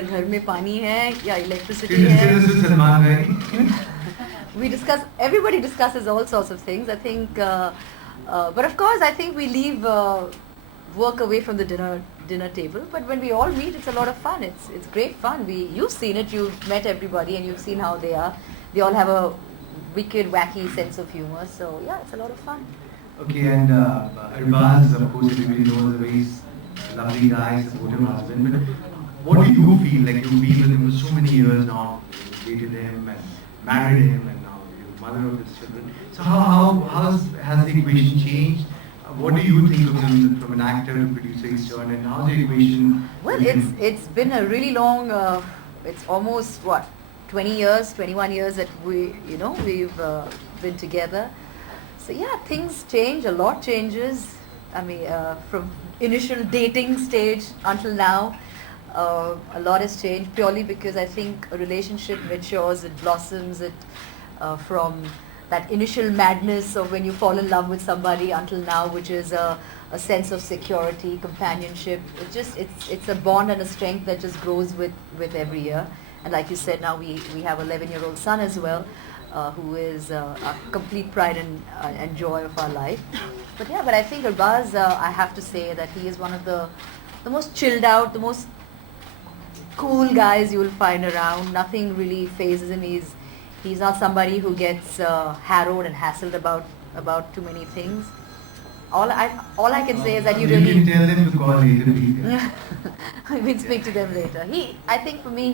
घर में पानी है या इलेक्ट्रिसिटी है. We discuss. Everybody discusses all sorts of things. I think, but of course, I think we leave work away from the dinner table. But when we all meet, it's a lot of fun. It's great fun. You've seen it. You've met everybody, and you've seen how they are. They all have a wicked, wacky sense of humor. So yeah, it's a lot of fun. Okay, and Arbaz, of course, everybody knows a very lovely guy, supportive husband. But what do you feel? Like you've been with him for so many years now, you dated him and married him, and now you're the mother of his children. So has the equation changed? What do you think of him from an actor to producer he's turned, and how's the equation? Well, it's been a really long. It's almost what 20 years, 21 years that we've been together. So yeah, things change. A lot changes. I mean, from initial dating stage until now, a lot has changed purely because I think a relationship matures, it blossoms, from that initial madness of when you fall in love with somebody until now, which is a sense of security, companionship. It's a bond and a strength that just grows with every year. And like you said, now we have an 11-year-old son as well, who is a complete pride and joy of our life. But I think Arbaz, I have to say that he is one of the most chilled out, the most cool guys you will find around. Nothing really phases him. He's not somebody who gets harrowed and hassled about too many things. All I can say is that you can tell them to call later. We'll speak to them later. I think for me,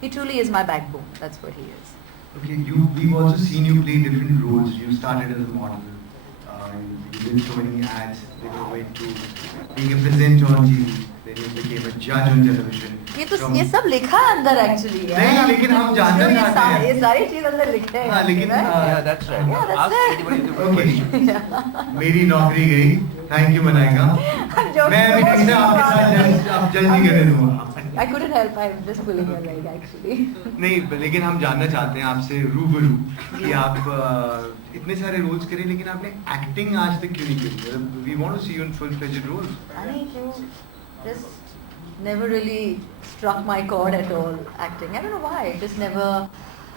he truly is my backbone. That's what he is. Okay, we've also seen you play different roles. You started as a model. You did so many ads. Then you went to being a presenter on TV. Then you became a judge on television. ये सब लिखा है अंदर actually. नहीं, लेकिन हम जानना चाहते हैं. ये सारी चीज अंदर लिखते हैं. हाँ, लेकिन yeah, that's right. Yeah, that's it. Okay. मेरी नौकरी गई. Thank you मनाएगा. मैं अभी तक से आपके साथ अब जल्दी करे दूँगा. I couldn't help. I'm just pulling your leg actually. नहीं, लेकिन हम जानना चाहते हैं आपसे रूबरू कि आप इतने सारे रोल्स करें लेकिन आपने एक्टिंग आज तक क्यों नहीं की? We want to see you in full-fledged roles. I think you just never really struck my chord at all, acting. I don't know why. It just never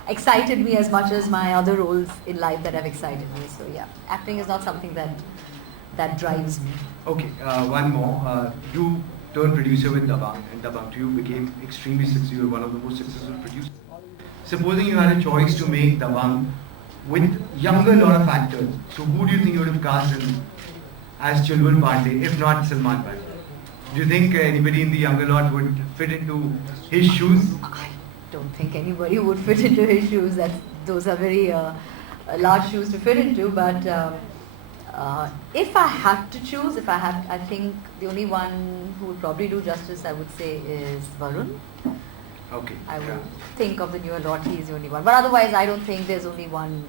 excited me as much as my other roles in life that have excited me. So yeah, acting is not something that drives me. Okay, one more. You turned producer with Dabangg, and Dabangg 2 became extremely successful. You were one of the most successful producers. Supposing you had a choice to make Dabangg with younger lot of actors, so who do you think you would have cast in as Chulbul Pandey, if not Salman Bhai? Do you think anybody in the younger lot would fit into his shoes? I don't think anybody would fit into his shoes. Those are very large shoes to fit into. But if I had to choose, I think the only one who would probably do justice, I would say, is Varun. Okay. I would think of the newer lot, he is the only one. But otherwise, I don't think there's only one.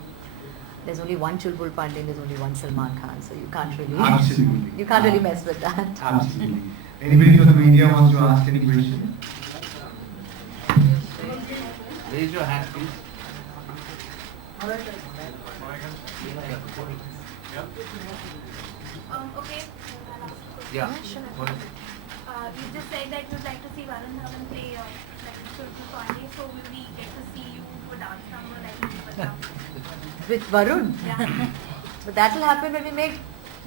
There's only one Chulbul Pandey, there's only one Salman Khan, so you can't really. Absolutely. You can't really mess with that. Absolutely. Anybody from the media wants to ask any question? Raise your hand, please. Okay. Yeah. Sure. You just said that you'd like to see Varun Dhawan play like Chulbul Pandey, so will we get to see you for dance number like you did with With Varun? Yeah. But that will happen when we make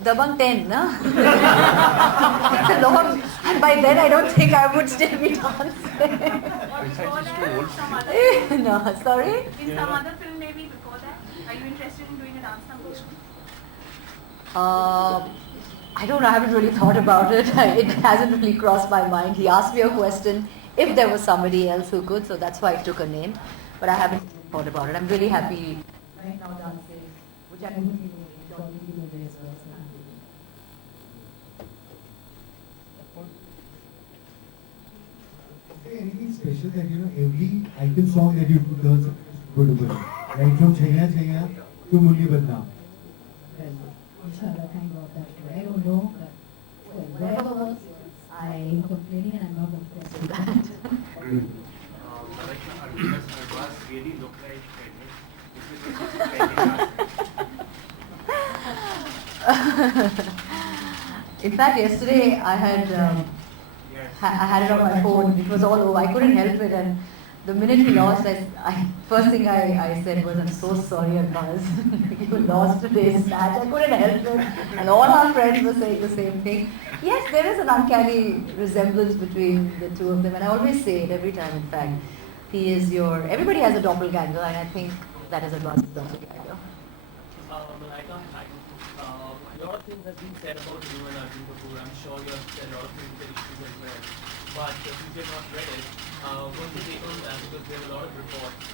Dabangg 10, no? It's a long, and by then I don't think I would still be dancing. Or before that, some other No, sorry? in some other film maybe before that? Are you interested in doing a dance number? I don't know, I haven't really thought about it. It hasn't really crossed my mind. He asked me a question if there was somebody else who could, so that's why I took a name. But I haven't thought about it. I'm really happy right now dancing, which I haven't been doing as well. Is there anything special that every item song that you do turns suitable? Right from Chaya Chaya to Mulli Badnaam. Inshallah, thank God that I don't know, but wherever works, I'm complaining and I'm not impressed with that. really look like In fact, yesterday I had I had it on my phone. It was all over. I couldn't help it. And the minute we lost, first thing I said was, I'm so sorry, Abbas. You lost today's match. I couldn't help it. And all our friends were saying the same thing. Yes, there is an uncanny resemblance between the two of them. And I always say it every time, in fact. He is everybody has a doppelganger, and I think that is Abbas's doppelganger. Malaika, hi. A lot of things have been said about you and Arjun Kapoor. I'm sure you have said a lot of things that issues as well. But since you have not read it, what's your take on that? Because we have a lot of reports.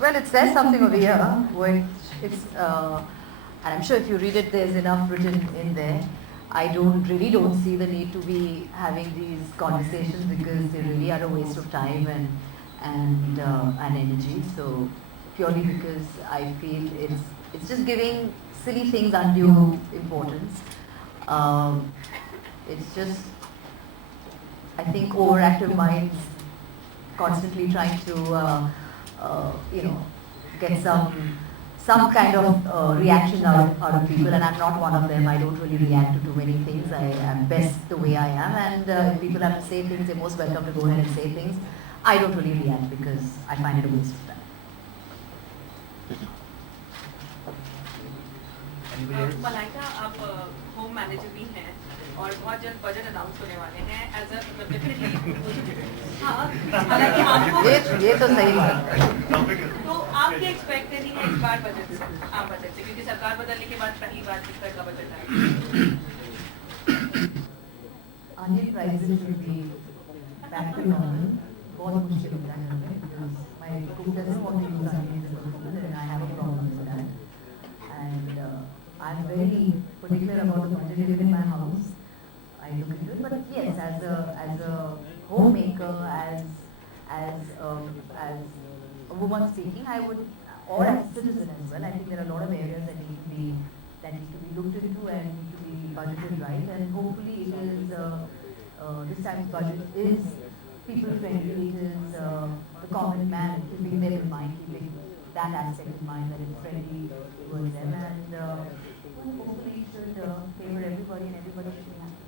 Well, it says something over here, which it's, and I'm sure if you read it, there's enough written in there. I really don't see the need to be having these conversations because they really are a waste of time and energy. So purely because I feel it's just giving silly things undue importance. It's just, I think, overactive minds constantly trying to get some kind of reaction out of people, and I'm not one of them. I don't really react to too many things. I am best the way I am, and if people have to say things, they're most welcome to go ahead and say things. I don't really react because I find it a waste of time. Malaika आप home manager भी हैं और बहुत जल्द budget announce होने वाले हैं as a definitely हाँ हालांकि आपको ये तो सही बात है। तो आप क्या एक्सपेक्ट करेंगे इस बार बजट से आम बजट से क्योंकि सरकार बदलने के बाद पहली बार इस तरह का बजट आया Onion prices will be back to normal. बहुत मुश्किल होता है हमें because my cook doesn't want to use onions in the food and I have a problem with that. And I'm very particular about the budget in my house. I look into it, but yes, as a homemaker, as a woman speaking, I would, or as a citizen as well, I think there are a lot of areas that need to be looked into and need to be budgeted right. And hopefully, it is this time's budget is people friendly. It is the common man keeping them in mind, keeping that aspect in mind that it's friendly towards them, and hopefully it should favor everybody and everybody should be happy.